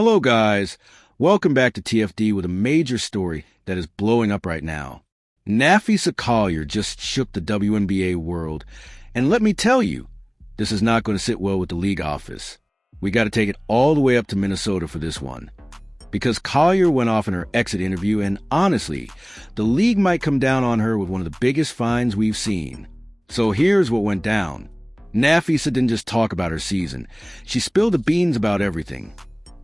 Hello, guys. Welcome back to TFD with a major story that is blowing up right now. Napheesa Collier just shook the WNBA world, and let me tell you, this is not going to sit well with the league office. We got to take it all the way up to Minnesota for this one. Because Collier went off in her exit interview, and honestly, the league might come down on her with one of the biggest fines we've seen. So here's what went down. Napheesa didn't just talk about her season. She spilled the beans about everything.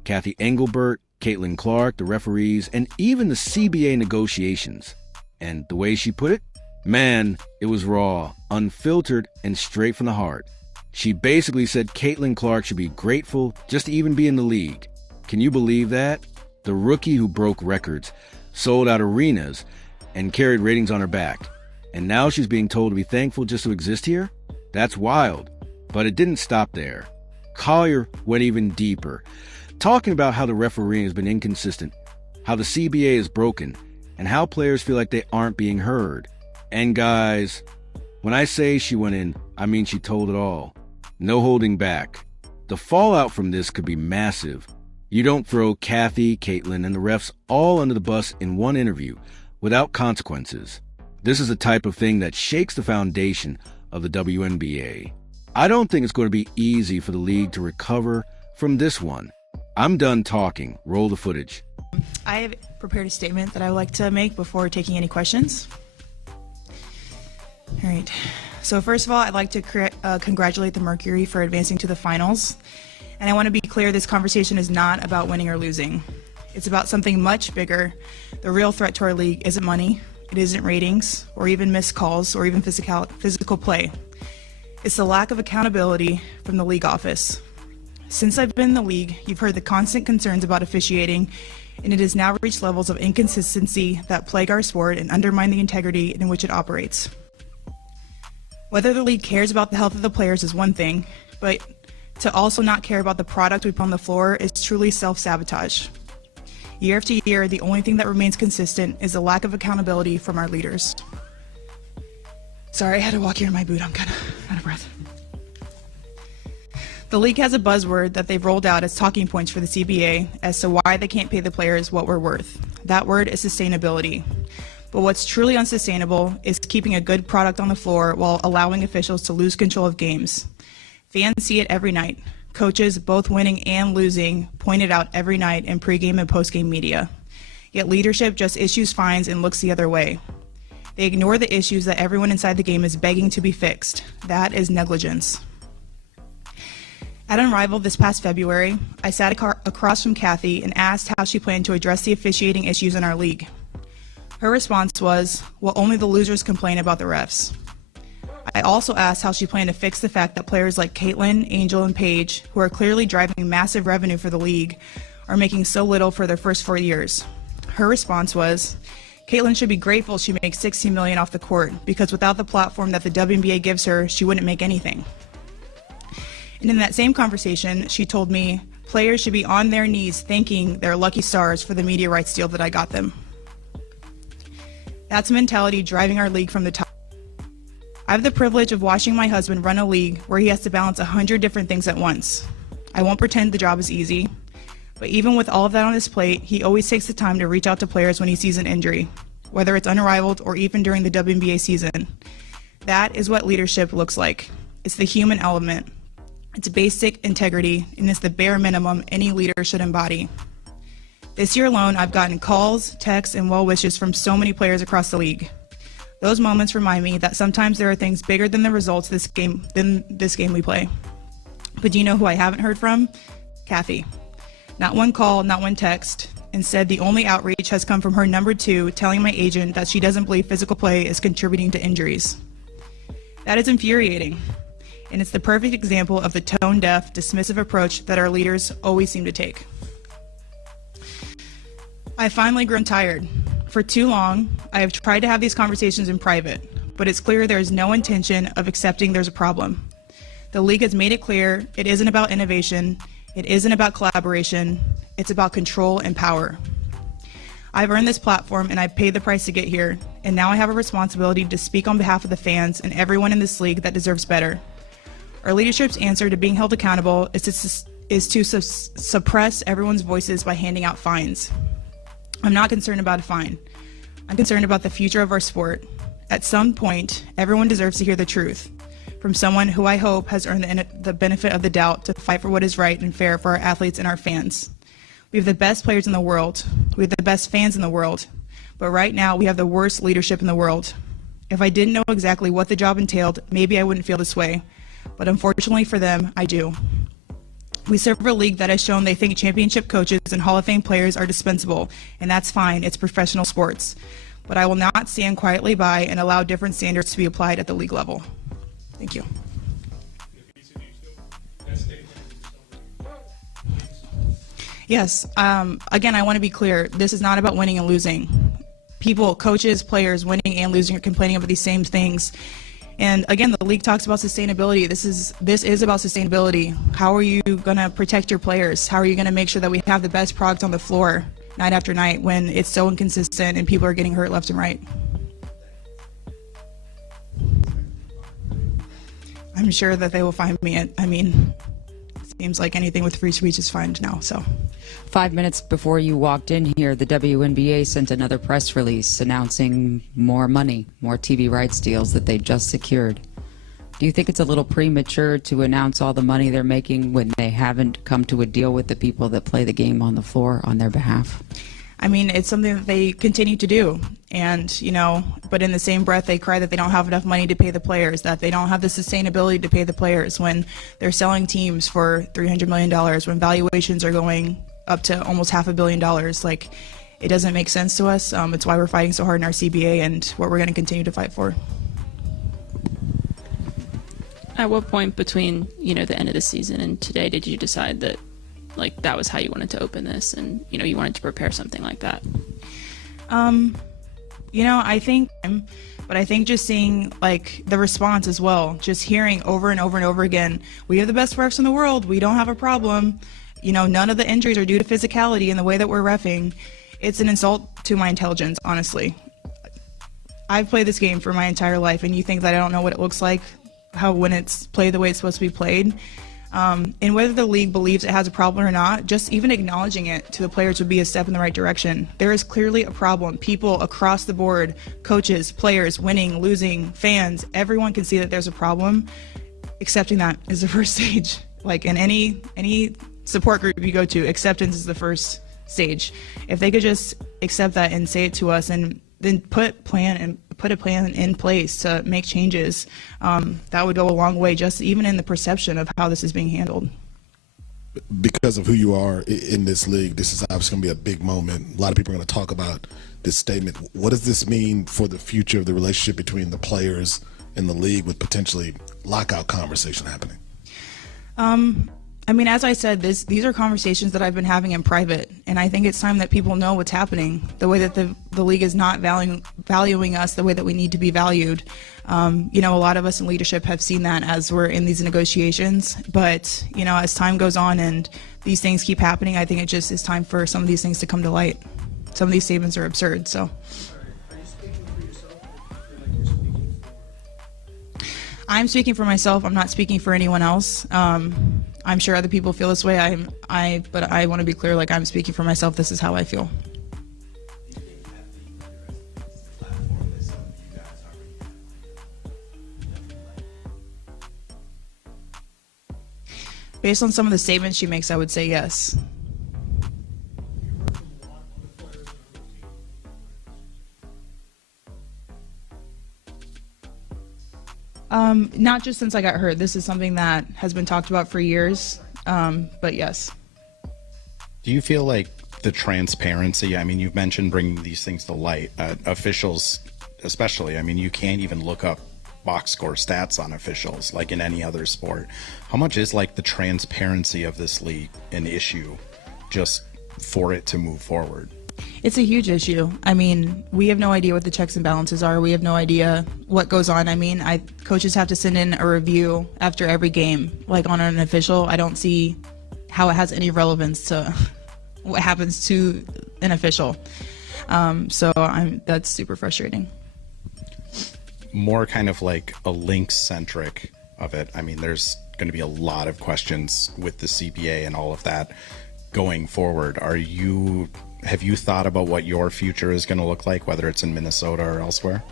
Cathy Engelbert, Caitlin Clark, the referees, and even the CBA negotiations. And the way she put it? Man, it was raw, unfiltered, and straight from the heart. She basically said Caitlin Clark should be grateful just to even be in the league. Can you believe that? The rookie who broke records, sold out arenas, and carried ratings on her back. And now she's being told to be thankful just to exist here? That's wild. But it didn't stop there. Collier went even deeper, talking about how the refereeing has been inconsistent, how the CBA is broken, and how players feel like they aren't being heard. And guys, when I say she went in, I mean she told it all. No holding back. The fallout from this could be massive. You don't throw Cathy, Caitlin, and the refs all under the bus in one interview without consequences. This is the type of thing that shakes the foundation of the WNBA. I don't think it's going to be easy for the league to recover from this one. I'm done talking. Roll the footage. I have prepared a statement that I would like to make before taking any questions. All right. So first of all, I'd like to congratulate the Mercury for advancing to the finals. And I want to be clear, this conversation is not about winning or losing. It's about something much bigger. The real threat to our league isn't money. It isn't ratings or even missed calls or even physical play. It's the lack of accountability from the league office. Since I've been in the league, you've heard the constant concerns about officiating, and it has now reached levels of inconsistency that plague our sport and undermine the integrity in which it operates. Whether the league cares about the health of the players is one thing, but to also not care about the product we put on the floor is truly self-sabotage. Year after year, the only thing that remains consistent is the lack of accountability from our leaders. Sorry, I had to walk here in my boot. I'm kind of out of breath. The league has a buzzword that they've rolled out as talking points for the CBA as to why they can't pay the players what we're worth. That word is sustainability. But what's truly unsustainable is keeping a good product on the floor while allowing officials to lose control of games. Fans see it every night. Coaches, both winning and losing, point it out every night in pregame and postgame media. Yet leadership just issues fines and looks the other way. They ignore the issues that everyone inside the game is begging to be fixed. That is negligence. At Unrivaled this past February, I sat across from Cathy and asked how she planned to address the officiating issues in our league. Her response was, well, only the losers complain about the refs. I also asked how she planned to fix the fact that players like Caitlin, Angel, and Paige, who are clearly driving massive revenue for the league, are making so little for their first 4 years. Her response was, Caitlin should be grateful she makes $16 million off the court, because without the platform that the WNBA gives her, she wouldn't make anything. And in that same conversation, she told me players should be on their knees thanking their lucky stars for the media rights deal that I got them. That's a mentality driving our league from the top. I have the privilege of watching my husband run a league where he has to balance 100 different things at once. I won't pretend the job is easy, but even with all of that on his plate, he always takes the time to reach out to players when he sees an injury, whether it's Unrivaled or even during the WNBA season. That is what leadership looks like. It's the human element. It's basic integrity, and it's the bare minimum any leader should embody. This year alone, I've gotten calls, texts, and well wishes from so many players across the league. Those moments remind me that sometimes there are things bigger than the results than this game we play. But do you know who I haven't heard from? Cathy. Not one call, not one text. Instead, the only outreach has come from her number 2 telling my agent that she doesn't believe physical play is contributing to injuries. That is infuriating. And it's the perfect example of the tone-deaf, dismissive approach that our leaders always seem to take. I've finally grown tired. For too long, I have tried to have these conversations in private, but it's clear there is no intention of accepting there's a problem. The league has made it clear it isn't about innovation, it isn't about collaboration, it's about control and power. I've earned this platform and I've paid the price to get here, and now I have a responsibility to speak on behalf of the fans and everyone in this league that deserves better. Our leadership's answer to being held accountable is is to suppress everyone's voices by handing out fines. I'm not concerned about a fine. I'm concerned about the future of our sport. At some point, everyone deserves to hear the truth from someone who I hope has earned the benefit of the doubt to fight for what is right and fair for our athletes and our fans. We have the best players in the world. We have the best fans in the world. But right now, we have the worst leadership in the world. If I didn't know exactly what the job entailed, maybe I wouldn't feel this way. But unfortunately for them, I do. We serve a league that has shown they think championship coaches and Hall of Fame players are dispensable, and that's fine. It's professional sports. But I will not stand quietly by and allow different standards to be applied at the league level. Thank you. Yes. Again, I want to be clear. This is not about winning and losing. People, coaches, players, winning and losing are complaining about these same things. And again, the league talks about sustainability. This is about sustainability. How are you going to protect your players? How are you going to make sure that we have the best product on the floor night after night when it's so inconsistent and people are getting hurt left and right? I'm sure that they will find me. It seems like anything with free speech is fine now. So, 5 minutes before you walked in here, the WNBA sent another press release announcing more money, more TV rights deals that they just secured. Do you think it's a little premature to announce all the money they're making when they haven't come to a deal with the people that play the game on the floor on their behalf? It's something that they continue to do. And, but in the same breath, they cry that they don't have enough money to pay the players, that they don't have the sustainability to pay the players when they're selling teams for $300 million, when valuations are going up to almost $500 million. Like, it doesn't make sense to us. It's why we're fighting so hard in our CBA and what we're going to continue to fight for. At what point between, the end of the season and today did you decide that, that was how you wanted to open this and, you wanted to prepare something like that? I think just seeing, the response as well, just hearing over and over and over again, we have the best refs in the world, we don't have a problem, none of the injuries are due to physicality in the way that we're reffing. It's an insult to my intelligence, honestly. I've played this game for my entire life, and you think that I don't know what it looks like, when it's played the way it's supposed to be played. And whether the league believes it has a problem or not, just even acknowledging it to the players would be a step in the right direction. There is clearly a problem. People across the board, coaches, players, winning, losing, fans, everyone can see that there's a problem. Accepting that is the first stage. In any support group you go to, acceptance is the first stage. If they could just accept that and say it to us and then put a plan in place to make changes, that would go a long way, just even in the perception of how this is being handled. Because of who you are in this league, this is obviously going to be a big moment. A lot of people are going to talk about this statement. What does this mean for the future of the relationship between the players and the league with potentially lockout conversation happening? As I said, these are conversations that I've been having in private, and I think it's time that people know what's happening, the way that the league is not valuing us the way that we need to be valued. A lot of us in leadership have seen that as we're in these negotiations, but, as time goes on and these things keep happening, I think it just is time for some of these things to come to light. Some of these statements are absurd, so. I'm speaking for myself. I'm not speaking for anyone else. I'm sure other people feel this way. But I want to be clear. I'm speaking for myself. This is how I feel. Based on some of the statements she makes, I would say yes. Not just since I got hurt. This is something that has been talked about for years, but yes. Do you feel like the transparency, you've mentioned bringing these things to light, officials especially, you can't even look up box score stats on officials like in any other sport. How much is the transparency of this league an issue just for it to move forward? It's a huge issue. We have no idea what the checks and balances are. We have no idea what goes on. Coaches have to send in a review after every game, on an official. I don't see how it has any relevance to what happens to an official. That's super frustrating. More kind of a Lynx-centric of it. There's going to be a lot of questions with the CBA and all of that going forward. Have you thought about what your future is going to look like, whether it's in Minnesota or elsewhere?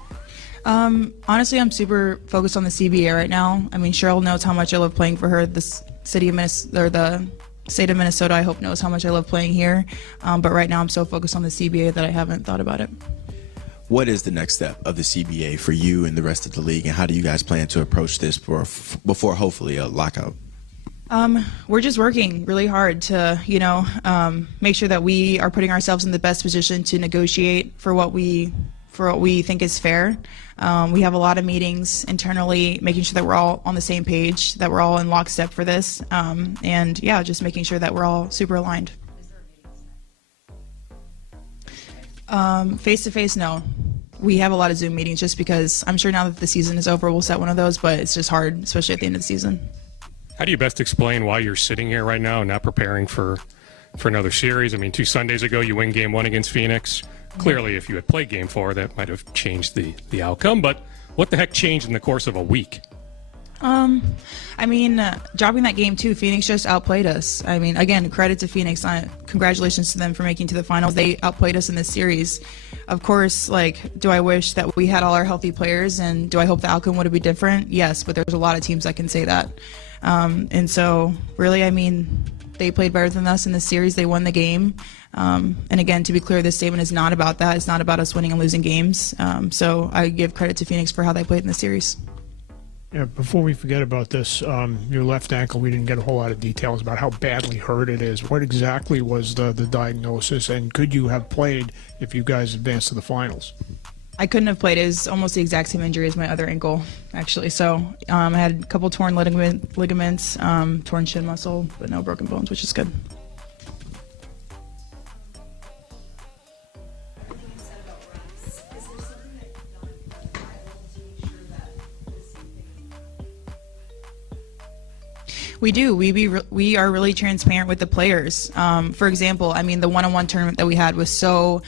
Honestly, I'm super focused on the CBA right now. I mean, Cheryl knows how much I love playing for her. The city of Minnesota, or the state of Minnesota, I hope knows how much I love playing here. But right now, I'm so focused on the CBA that I haven't thought about it. What is the next step of the CBA for you and the rest of the league, and how do you guys plan to approach this before hopefully a lockout? We're just working really hard to, make sure that we are putting ourselves in the best position to negotiate for what we think is fair. We have a lot of meetings internally, making sure that we're all on the same page, that we're all in lockstep for this, and yeah, just making sure that we're all super aligned. Face-to-face, no. We have a lot of Zoom meetings just because I'm sure now that the season is over, we'll set one of those, but it's just hard, especially at the end of the season. How do you best explain why you're sitting here right now and not preparing for another series? I mean, 2 Sundays ago, you win Game 1 against Phoenix. Clearly, if you had played Game 4, that might have changed the outcome. But what the heck changed in the course of a week? Dropping that game 2, Phoenix just outplayed us. I mean, again, credit to Phoenix. Congratulations to them for making to the finals. They outplayed us in this series. Of course, do I wish that we had all our healthy players, and do I hope the outcome would have been different? Yes, but there's a lot of teams that can say that. And so, really, they played better than us in this series. They won the game. And again, to be clear, this statement is not about that. It's not about us winning and losing games. So I give credit to Phoenix for how they played in the series. Yeah, before we forget about this, your left ankle, we didn't get a whole lot of details about how badly hurt it is. What exactly was the diagnosis, and could you have played if you guys advanced to the finals? I couldn't have played. It was almost the exact same injury as my other ankle, actually. So I had a couple torn ligaments, torn shin muscle, but no broken bones, which is good. We do. We are really transparent with the players. For example, the one-on-one tournament that we had was so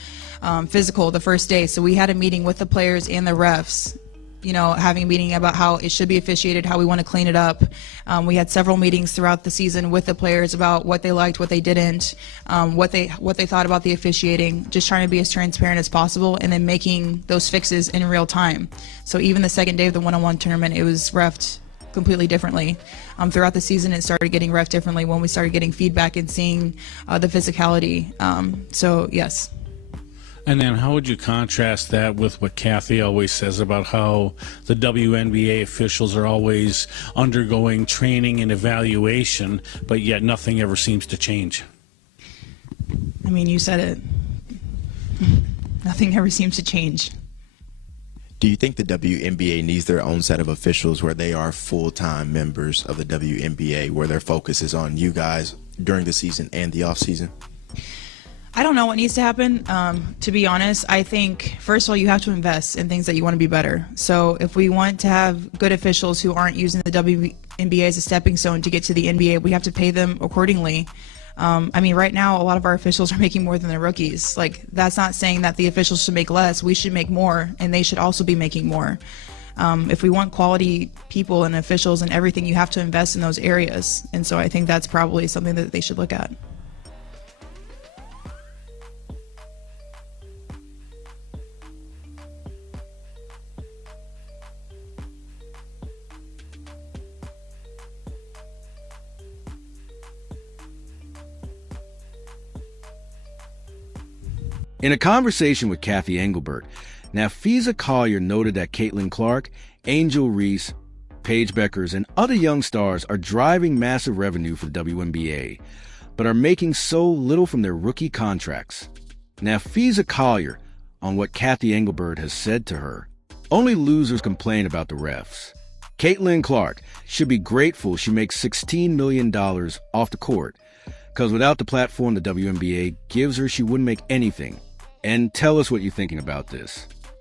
physical the first day. So we had a meeting with the players and the refs, having a meeting about how it should be officiated, how we want to clean it up. We had several meetings throughout the season with the players about what they liked, what they didn't, what they thought about the officiating, just trying to be as transparent as possible, and then making those fixes in real time. So even the second day of the one-on-one tournament, it was reffed completely differently. Throughout the season, it started getting ref differently when we started getting feedback and seeing the physicality. So yes. And then how would you contrast that with what Cathy always says about how the WNBA officials are always undergoing training and evaluation, but yet nothing ever seems to change? You said it. Nothing ever seems to change. Do you think the WNBA needs their own set of officials where they are full-time members of the WNBA, where their focus is on you guys during the season and the off-season? I don't know what needs to happen. To be honest, I think, first of all, you have to invest in things that you want to be better. So if we want to have good officials who aren't using the WNBA as a stepping stone to get to the NBA, we have to pay them accordingly. Right now, a lot of our officials are making more than the rookies. That's not saying that the officials should make less. We should make more, and they should also be making more. If we want quality people and officials and everything, you have to invest in those areas. And so I think that's probably something that they should look at. In a conversation with Cathy Engelbert, Napheesa Collier noted that Caitlin Clark, Angel Reese, Paige Beckers, and other young stars are driving massive revenue for the WNBA, but are making so little from their rookie contracts. Napheesa Collier on what Cathy Engelbert has said to her. Only losers complain about the refs. Caitlin Clark should be grateful she makes $16 million off the court, because without the platform the WNBA gives her, she wouldn't make anything. And tell us what you're thinking about this.